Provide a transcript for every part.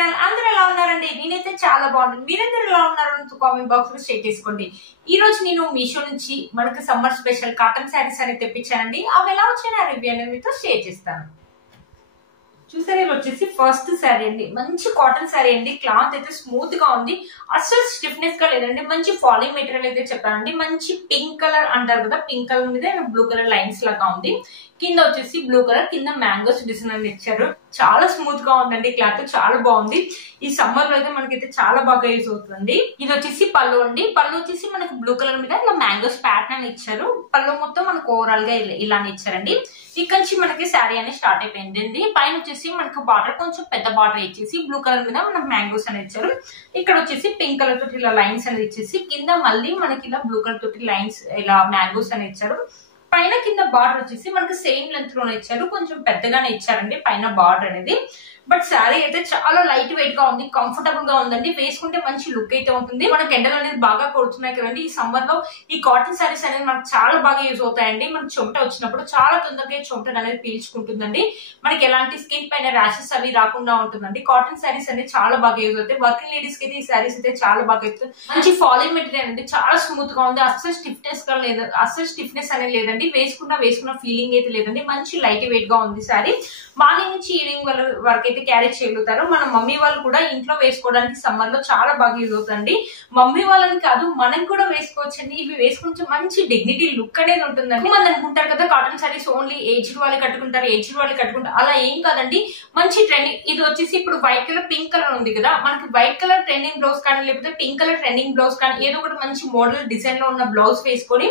Channel అందరూ ఎలా ఉన్నారండి? నేనైతే చాలా బాగున్నాను. మీరందరూ ఎలా ఉన్నారో కామెంట్ బాక్స్ లో షేర్ చేసుకోండి. ఈ రోజు నేను మీషో నుంచి మనకి సమ్మర్ స్పెషల్ కాటన్ శారీస్ అనేది తెప్పించానండి. అవి ఎలా వచ్చాయో రివ్యూ అనేది మీతో షేర్ చేస్తాను. చూసారు, ఇది వచ్చేసి ఫస్ట్ శారీ అండి. మంచి కాటన్ శారీ అండి. క్లాత్ అయితే స్మూత్ గా ఉంది, అస్సలు స్టిఫ్నెస్ గా లేదండి. మంచి ఫాలింగ్ మెటీరియల్ అయితే చెప్పానండి. మంచి పింక్ కలర్ అంటారు కదా, పింక్ కలర్ మీద బ్లూ కలర్ లైన్స్ లాగా ఉంది. కింద వచ్చేసి బ్లూ కలర్, కింద మ్యాంగోస్ డిజైన్ అని ఇచ్చారు. చాలా స్మూత్ గా ఉందండి. క్లాత్ చాలా బాగుంది. ఈ సమ్మర్ లో అయితే మనకైతే చాలా బాగా యూజ్ అవుతుంది. ఇది వచ్చేసి పళ్ళు అండి. పళ్ళు వచ్చేసి మనకి బ్లూ కలర్ మీద ఇలా మ్యాంగోస్ ప్యాటర్న్ అని ఇచ్చారు. పళ్ళు మొత్తం మనకు ఓవరాల్ గా ఇలానే ఇచ్చారండి. ఇక్కడ నుంచి మనకి శారీ అనేది స్టార్ట్ అయిపోయింది. పైన వచ్చేసి మనకు బార్డర్ కొంచెం పెద్ద బార్డర్ ఇచ్చేసి బ్లూ కలర్ మీద మనకు మ్యాంగోస్ అనేది ఇచ్చారు. ఇక్కడ వచ్చేసి పింక్ కలర్ తోటి ఇలా లైన్స్ అనేది ఇచ్చేసి కింద మళ్ళీ మనకి ఇలా బ్లూ కలర్ తోటి లైన్స్ ఇలా మ్యాంగోస్ అనేది ఇచ్చారు. పైన కింద బార్డర్ వచ్చేసి మనకి సేమ్ లెంత్ లోనే ఇచ్చారు. కొంచెం పెద్దగానే ఇచ్చారండి పైన బార్డర్ అనేది. బట్ శారీ అయితే చాలా లైట్ వెయిట్ గా ఉంది, కంఫర్టబుల్ గా ఉందండి. వేసుకుంటే మంచి లుక్ అయితే ఉంటుంది. మనకి ఎండలు అనేది బాగా కొడుతున్నాయి కదండి. ఈ సమ్మర్ లో ఈ కాటన్ శారీస్ అనేది మనకు చాలా బాగా యూజ్ అవుతాయండి. మనకి చెమట వచ్చినప్పుడు చాలా తొందరగా చెమట అనేది పీల్చుకుంటుందండి. మనకి ఎలాంటి స్కిన్ పైన ర్యాషెస్ అవి రాకుండా ఉంటుందండి. కాటన్ శారీస్ అనేది చాలా బాగా యూజ్ అవుతాయి. వర్కింగ్ లేడీస్ కి అయితే ఈ శారీస్ అయితే చాలా బాగా అవుతుంది. మంచి ఫాలింగ్ మెటీరియల్ అండి. చాలా స్మూత్ గా ఉంది. అస్సలు స్టిఫ్నెస్ గా లేదు, అస్సలు స్టిఫ్నెస్ అనేది లేదండి. వేసుకున్న ఫీలింగ్ అయితే లేదండి. మంచి లైట్ వెయిట్ గా ఉంది శారీ. మార్నింగ్ నుంచి ఈవినింగ్ వరకు అయితే క్యారీ చేయగలుగుతారు. మన మమ్మీ వాళ్ళు కూడా ఇంట్లో వేసుకోవడానికి సమ్మర్ లో చాలా బాగా యూజ్ అవుతుంది. మమ్మీ వాళ్ళని కాదు, మనం కూడా వేసుకోవచ్చండి. ఇవి వేసుకుంటే మంచి డిగ్నిటీ లుక్ అనేది ఉంటుందండి. మంది అనుకుంటారు కదా కాటన్ శారీస్ ఓన్లీ ఏజ్డ్ వాళ్ళు కట్టుకుంటారు, అలా ఏం కాదండి. మంచి ట్రెండింగ్. ఇది వచ్చేసి ఇప్పుడు వైట్ కలర్ పింక్ కలర్ ఉంది కదా, మనకి వైట్ కలర్ ట్రెండింగ్ బ్లౌజ్ కానీ లేకపోతే పింక్ కలర్ ట్రెండింగ్ బ్లౌజ్ కానీ ఏదో ఒకటి మంచి మోడల్ డిజైన్ లో ఉన్న బ్లౌజ్ వేసుకొని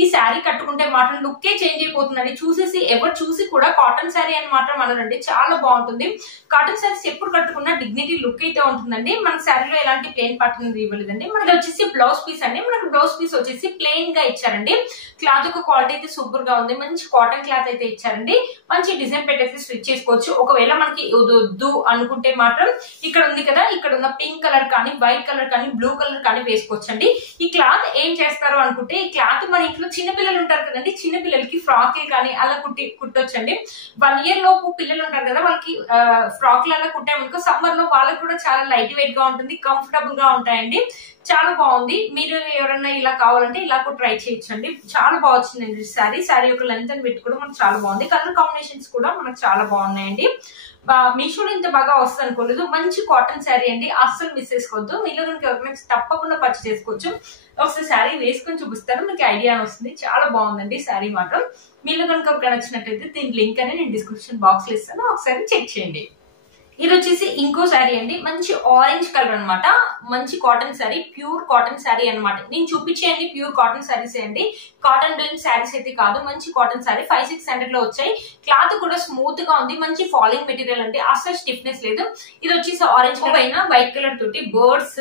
ఈ శారీ కట్టుకుంటే మాత్రం లుక్కే చేంజ్ అయిపోతుందండి. చూసేసి ఎవరు చూసి కూడా కాటన్ శారీ అని మాత్రం అనరండి. చాలా బాగుంటుంది. కాటన్ శారీస్ ఎప్పుడు కట్టుకున్నా డిగ్నిటీ లుక్ అయితే ఉంటుందండి. మన శారీలో ఎలాంటి ప్లెయిన్ పార్టన్ ఇవ్వలేదండి. మనకి వచ్చేసి బ్లౌజ్ పీస్ అండి. మనకి బ్లౌజ్ పీస్ వచ్చేసి ప్లెయిన్ గా ఇచ్చారండి. క్లాత్ యొక్క క్వాలిటీ అయితే సూపర్ గా ఉంది. మంచి కాటన్ క్లాత్ అయితే ఇచ్చారండి. మంచి డిజైన్ పెట్టేసి స్టిచ్ చేసుకోవచ్చు. ఒకవేళ మనకి వద్దు అనుకుంటే మాత్రం ఇక్కడ ఉంది కదా, ఇక్కడ ఉన్న పింక్ కలర్ కానీ వైట్ కలర్ కానీ బ్లూ కలర్ కానీ వేసుకోవచ్చండి. ఈ క్లాత్ ఏం చేస్తారు అనుకుంటే, ఈ క్లాత్ మన ఇంట్లో చిన్నపిల్లలు ఉంటారు కదండి, చిన్నపిల్లలకి ఫ్రాక్లు కానీ అలా కుట్టొచ్చండి. 1 year లోపు పిల్లలు ఉంటారు కదా, వాళ్ళకి ఫ్రాక్లు అలా కుట్టామనుకో సమ్మర్ లో వాళ్ళకి కూడా చాలా లైట్ వెయిట్ గా ఉంటుంది, కంఫర్టబుల్ గా ఉంటాయండి. చాలా బాగుంది. మీరు ఎవరైనా ఇలా కావాలంటే ఇలా కూడా ట్రై చేయొచ్చండి. చాలా బాగా వచ్చిందండి శారీ యొక్క లెంత్ అని పెట్టి కూడా మనకు చాలా బాగుంది. కలర్ కాంబినేషన్స్ కూడా మనకు చాలా బాగున్నాయండి. మీషోలో ఇంత బాగా వస్తుంది అనుకోలేదు. మంచి కాటన్ శారీ అండి. అస్సలు మిస్ చేసుకోవద్దు. మీలో కనుక ఎవరైనా తప్పకుండా పర్చేస్ చేసుకోవచ్చు. ఒకసారి శారీ వేసుకొని చూపిస్తాను, మీకు ఐడియా వస్తుంది. చాలా బాగుందండి శారీ మాత్రం. మీలో కనుక ఎవరికి నచ్చినట్టయితే దీని లింక్ అని నేను డిస్క్రిప్షన్ బాక్స్ లో ఇస్తాను, ఒకసారి చెక్ చేయండి. ఇది వచ్చేసి ఇంకో శారీ అండి. మంచి ఆరెంజ్ కలర్ అనమాట. మంచి cotton sari, pure cotton sari అనమాట. నేను చూపించేయండి ప్యూర్ కాటన్ శారీస్ అండి. కాటన్ డెలిమ్ శారీస్ అయితే కాదు. మంచి కాటన్ శారీ 500-600 లో వచ్చాయి. క్లాత్ కూడా స్మూత్ గా ఉంది. మంచి ఫాలింగ్ మెటీరియల్ అండి. అసలు స్టిఫ్నెస్ లేదు. ఇది వచ్చేసి ఆరెంజ్ పైన వైట్ కలర్ తోటి బర్డ్స్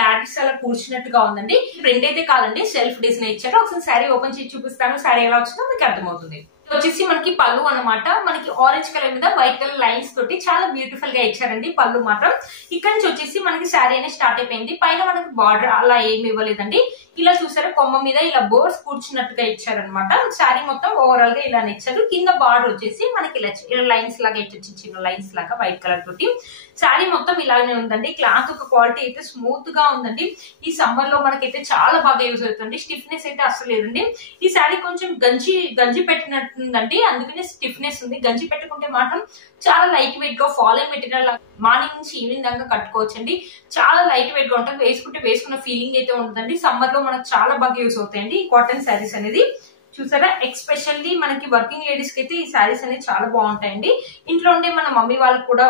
ప్యారెట్స్ అలా కూర్చున్నట్టుగా ఉందండి. ప్రింట్ అయితే కాదండి, సెల్ఫ్ డిజైన్ ఇచ్చారు. ఒకసారి శారీ ఓపెన్ చేసి చూపిస్తాను. శారీ ఎలా వచ్చిందో మీకు అర్థమవుతుంది. వచ్చేసి మనకి పళ్ళు అనమాట. మనకి ఆరెంజ్ కలర్ మీద వైట్ కలర్ లైన్స్ తోటి చాలా బ్యూటిఫుల్ గా ఇచ్చారండి పళ్ళు మాత్రం. ఇక్కడ నుంచి వచ్చేసి మనకి శారీ అనేది స్టార్ట్ అయిపోయింది. పైన మనకి బార్డర్ అలా ఏమి ఇవ్వలేదండి. ఇలా చూసారా, కొమ్మ మీద ఇలా బోర్డ్స్ కూర్చున్నట్టుగా ఇచ్చారనమాట. శారీ మొత్తం ఓవరాల్ గా ఇలా ఇచ్చారు. కింద బార్డర్ వచ్చేసి మనకి ఇలా లైన్స్ లాగా ఇచ్చి చిన్న లైన్స్ లాగా వైట్ కలర్ తోటి శారీ మొత్తం ఇలానే ఉందండి. క్లాత్ ఒక క్వాలిటీ అయితే స్మూత్ గా ఉందండి. ఈ సమ్మర్ లో మనకైతే చాలా బాగా యూజ్ అవుతుంది. స్టిఫ్నెస్ అయితే అసలు లేదండి. ఈ శారీ కొంచెం గంజి పెట్టినట్టుందండి, అందుకనే స్టిఫ్నెస్ ఉంది. గంజి పెట్టుకుంటే మాత్రం చాలా లైట్ వెయిట్ గా ఫాలింగ్ మెటీరియల్ మార్నింగ్ నుంచి ఈవినింగ్ దాకా కట్టుకోవచ్చండి. చాలా లైట్ వెయిట్ గా ఉంటుంది. వేసుకున్న ఫీలింగ్ అయితే ఉంటుందండి. సమ్మర్ లో మనకు చాలా బాగా యూజ్ అవుతాయండి ఈ కాటన్ శారీస్ అనేది. చూసారా, ఎక్స్పెషల్లీ మనకి వర్కింగ్ లేడీస్ కి అయితే ఈ శారీస్ అనేది చాలా బాగుంటాయండి. ఇంట్లో ఉండే మన మమ్మీ వాళ్ళు కూడా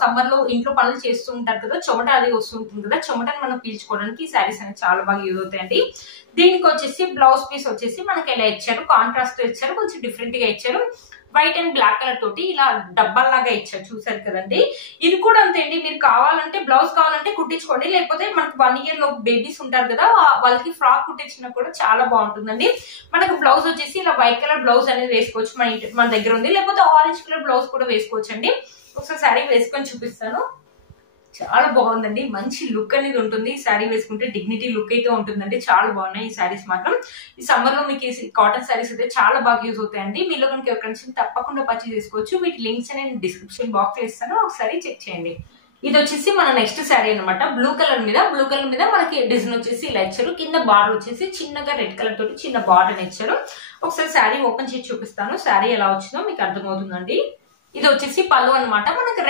సమ్మర్ లో ఇంట్లో పనులు చేస్తూ ఉంటారు కదా, చెమట అది వస్తుంటుంది కదా, చెమటని మనం పీల్చుకోవడానికి ఈ శారీస్ అనేది చాలా బాగా యూజ్ అవుతాయండి. దీనికి వచ్చేసి బ్లౌజ్ పీస్ వచ్చేసి మనకి ఎలా ఇచ్చారు, కాంట్రాస్ట్ ఇచ్చారు, కొంచెం డిఫరెంట్ గా ఇచ్చారు. వైట్ అండ్ బ్లాక్ కలర్ తోటి ఇలా డబ్బాల్లాగా ఇచ్చారు. చూసారు కదండి. ఇది కూడా అంతే అండి. మీరు కావాలంటే బ్లౌజ్ కావాలంటే కుట్టించుకోండి, లేకపోతే మనకు 1 year లో బేబీస్ ఉంటారు కదా, వాళ్ళకి ఫ్రాక్ కుట్టించినా కూడా చాలా బాగుంటుందండి. మనకు బ్లౌజ్ వచ్చేసి ఇలా వైట్ కలర్ బ్లౌజ్ అనేది వేసుకోవచ్చు. మన దగ్గర ఉంది. లేకపోతే ఆరెంజ్ కలర్ బ్లౌజ్ కూడా వేసుకోవచ్చు అండి. ఒకసారి శారీ వేసుకొని చూపిస్తాను. చాలా బాగుందండి. మంచి లుక్ అనేది ఉంటుంది. ఈ శారీ వేసుకుంటే డిగ్నిటీ లుక్ అయితే ఉంటుందండి. చాలా బాగున్నాయి ఈ శారీస్ మాత్రం. ఈ సమ్మర్ లో మీకు కాటన్ శారీస్ అయితే చాలా బాగా యూజ్ అవుతాయండి. మీలో కనుక ఎవరికైనా తప్పకుండా పర్చేస్ చేసుకోవచ్చు. వీటి లింక్స్ నేను డిస్క్రిప్షన్ బాక్స్ లో ఇస్తాను, ఒకసారి చెక్ చేయండి. ఇది వచ్చేసి మన నెక్స్ట్ శారీ అనమాట. బ్లూ కలర్ మీద మనకి డిజైన్ వచ్చేసి ఇలా ఇచ్చారు. కింద బార్డర్ వచ్చేసి చిన్నగా రెడ్ కలర్ తోటి చిన్న బార్డర్ ఇచ్చారు. ఒకసారి శారీ ఓపెన్ చేసి చూపిస్తాను. శారీ ఎలా వచ్చిందో మీకు అర్థమవుతుందండి. ఇది వచ్చేసి పళ్ళు అనమాట. మనకి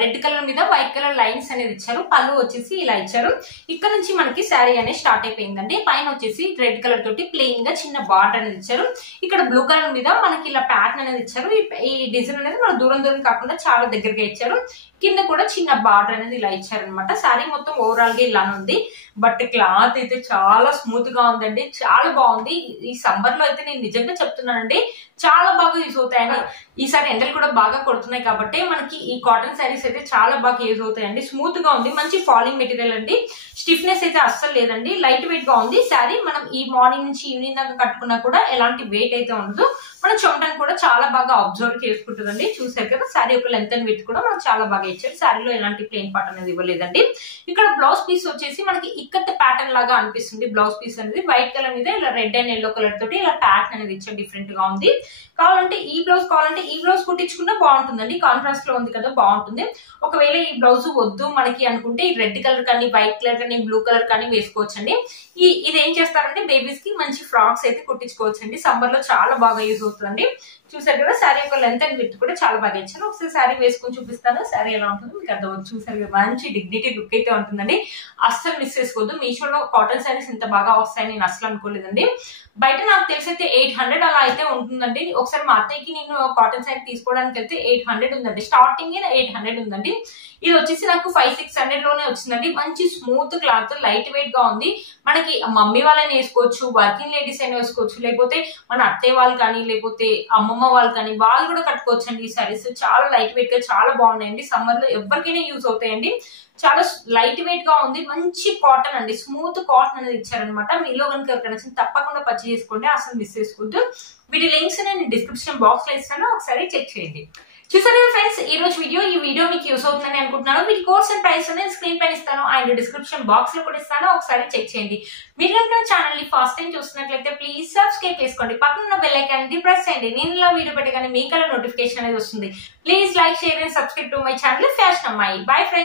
రెడ్ కలర్ మీద వైట్ కలర్ లైన్స్ అనేది ఇచ్చారు. పళ్ళు వచ్చేసి ఇలా ఇచ్చారు. ఇక్కడ నుంచి మనకి శారీ అనేది స్టార్ట్ అయిపోయిందండి. పైన వచ్చేసి రెడ్ కలర్ తోటి ప్లెయిన్ గా చిన్న బార్డర్ అనేది ఇచ్చారు. ఇక్కడ బ్లూ కలర్ మీద మనకి ఇలా ప్యాటర్న్ అనేది ఇచ్చారు. ఈ డిజైన్ అనేది మన దూరం కాకుండా చాలా దగ్గరగా ఇచ్చారు. కింద కూడా చిన్న బార్డర్ అనేది ఇలా ఇచ్చారనమాట. శారీ మొత్తం ఓవరాల్ గా ఇలా ఉంది. బట్ క్లాత్ అయితే చాలా స్మూత్ గా ఉందండి. చాలా బాగుంది. ఈ సమ్మర్ లో అయితే నేను నిజంగా చెప్తున్నానండి, చాలా బాగా యూజ్ అవుతాయని. ఈసారి ఎండలు కూడా బాగా కొడుతున్నాయి కాబట్టి మనకి ఈ కాటన్ శారీస్ అయితే చాలా బాగా యూజ్ అవుతాయండి. స్మూత్ గా ఉంది. మంచి ఫాలింగ్ మెటీరియల్ అండి. స్టిఫ్నెస్ అయితే అస్సలు లేదండి. లైట్ వెయిట్ గా ఉంది శారీ. మనం ఈ మార్నింగ్ నుంచి ఈవినింగ్ దాకా కట్టుకున్నా కూడా ఎలాంటి వెయిట్ అయితే ఉండదు. మన చెమటను కూడా చాలా బాగా అబ్జర్వ్ చేసుకుంటుందండి. చూసారు కదా శారీ యొక్క లెంత్ అండ్ విడ్త్ కూడా మనకు చాలా బాగా ఇచ్చారు. శారీలో ఎలాంటి ప్లెయిన్ పార్ట్ అనేది ఇవ్వలేదండి. ఇక్కడ బ్లౌజ్ పీస్ వచ్చేసి మనకి ఇక్కత్ ప్యాటర్న్ లాగా అనిపిస్తుంది. బ్లౌజ్ పీస్ అనేది వైట్ కలర్ మీద ఇలా రెడ్ అండ్ ఎల్లో కలర్ తోటి ఇలా ప్యాటర్న్ అనేది ఇచ్చారు. డిఫరెంట్ గా ఉంది. కావాలంటే ఈ బ్లౌజ్ కుట్టించుకున్నా బాగుంటుందండి. కాంట్రాస్ట్ లో ఉంది కదా, బాగుంటుంది. ఒకవేళ ఈ బ్లౌజ్ వద్దు మనకి అనుకుంటే ఈ రెడ్ కలర్ కానీ వైట్ కలర్ కానీ బ్లూ కలర్ కానీ వేసుకోవచ్చండి. ఇది ఏం చేస్తారంటే బేబీస్ కి మంచి ఫ్రాక్స్ అయితే కుట్టించుకోవచ్చండి. సమ్మర్ లో చాలా బాగా యూజ్ అవుతుందండి. చూసారు కదా శారీ యొక్క లెంత్ అండ్ విడ్త్ కూడా చాలా బాగా ఇచ్చారు. ఒకసారి శారీ వేసుకొని చూపిస్తాను. శారీ ఎలా ఉంటుందో మీకు అర్థమవుతుంది. చూసారు కదా, మంచి డిగ్నిటీ లుక్ అయితే ఉంటుందండి. అస్సలు మిస్ చేసుకోవద్దు. మీషోలో కాటన్ శారీస్ ఇంత బాగా వస్తాయని నేను అసలు అనుకోలేదండి. బయట నాకు తెలిసి అయితే 800 అలా అయితే ఉంటుందండి. ఒకసారి మా అత్తయ్యకి నేను కాటన్ శారీ తీసుకోవడానికి వెళ్తే 800 ఉందండి. స్టార్టింగ్ 800 ఉందండి. ఇది వచ్చేసి నాకు 500-600 లోనే వచ్చిందండి. మంచి స్మూత్ క్లాత్, లైట్ వెయిట్ గా ఉంది. మనకి మమ్మీ వాళ్ళని వేసుకోవచ్చు, వర్కింగ్ లేడీస్ అయినా వేసుకోవచ్చు, లేకపోతే మన అత్తయ్య వాళ్ళు కానీ లేకపోతే అమ్మమ్మ వాళ్ళు కానీ వాళ్ళు కూడా కట్టుకోవచ్చు అండి. ఈ సారీస్ చాలా లైట్ వెయిట్ గా చాలా బాగున్నాయండి. సమ్మర్ లో ఎవరికైనా యూజ్ అవుతాయండి. చాలా లైట్ వెయిట్ గా ఉంది. మంచి కాటన్ అండి. స్మూత్ కాటన్ అనేది ఇచ్చారనమాట. మీలో కనుక ఎవరికైనా తప్పకుండా పర్చేస్ చేసుకోండి. అసలు మిస్ చేసుకోవద్దు. వీటి లింక్స్ నేను డిస్క్రిప్షన్ బాక్స్ లో ఇస్తాను. ఒకసారి చెక్ చేయండి. చూసారు ఫ్రెండ్స్, ఈ వీడియో మీకు యూస్ అవుతుందని అనుకుంటున్నాను. వీటి కోర్స్ అండ్ ప్రైస్ నేను స్క్రీన్ పైన ఇస్తాను అండ్ డిస్క్రిప్షన్ బాక్స్ లో కూడా ఇస్తాను. ఒకసారి చెక్ చేయండి. మీరు కనుక ఛానల్ ని ఫస్ట్ టైం చూస్తున్నట్లయితే ప్లీజ్ సబ్స్క్రైబ్ చేసుకోండి. పక్కన బెల్ ఐకాన్ ని ప్రెస్ చేయండి. నేను ఇలా వీడియో పెట్టగానే మీకు నోటిఫికేషన్ అనేది వస్తుంది. Please like, share and subscribe to my channel fashion అమ్మాయి. Bye friends.